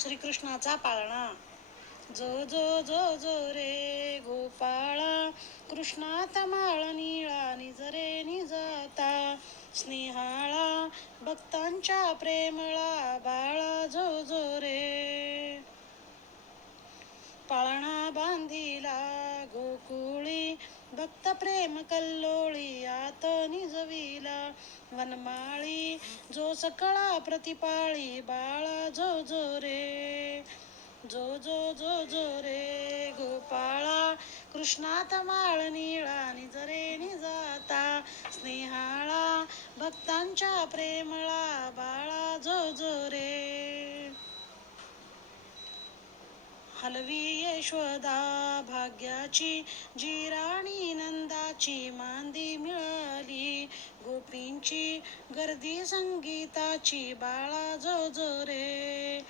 श्रीकृष्णाचा पाळणा. जो जो जो जो रे गोपाळा, कृष्णात माळ निळा निजरे निजाता. स्नेहाळा भक्तांच्या प्रेमळा, बाळा जो जो रे. पाळणा बांधिला गोकुळी, भक्त प्रेम कल्लोळी आत निजविला. वनमाळी जो सकळा प्रतिपाळी, बाळा जो जो रे. जो जो जो जो रे गोपाळा, कृष्णात माळ निळा निजरे निजाता. स्नेहाळा भक्तांच्या प्रेमळा, बाळा जो जो रे. हलवी यशोदा भाग्याची, जी राणी नंदाची मांदी मिळाली. गोपींची गर्दी संगीताची, बाळा जो जो रे.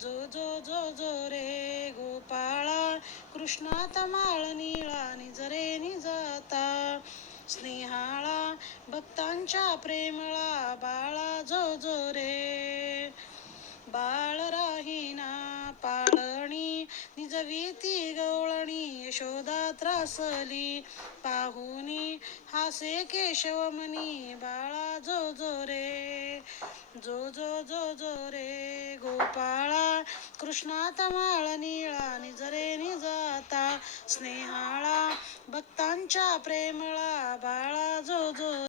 जो जो जो जो रे गोपाळा, कृष्णात माळ निळा निजरे निजाता. स्नेहाळा भक्तांच्या प्रेमळा, बाळा जो जो रे. बाळ राहीना पाळणी, निजविती गवळणी. यशोदा त्रासली पाहुनी, हासे केशवमणी, बाळा जो जो रे. जो जो जो जो रे गोपाळा, कृष्णात माळ निळा निजरे निजाता. स्नेहाळा भक्तांच्या प्रेमळा, बाळा जो जो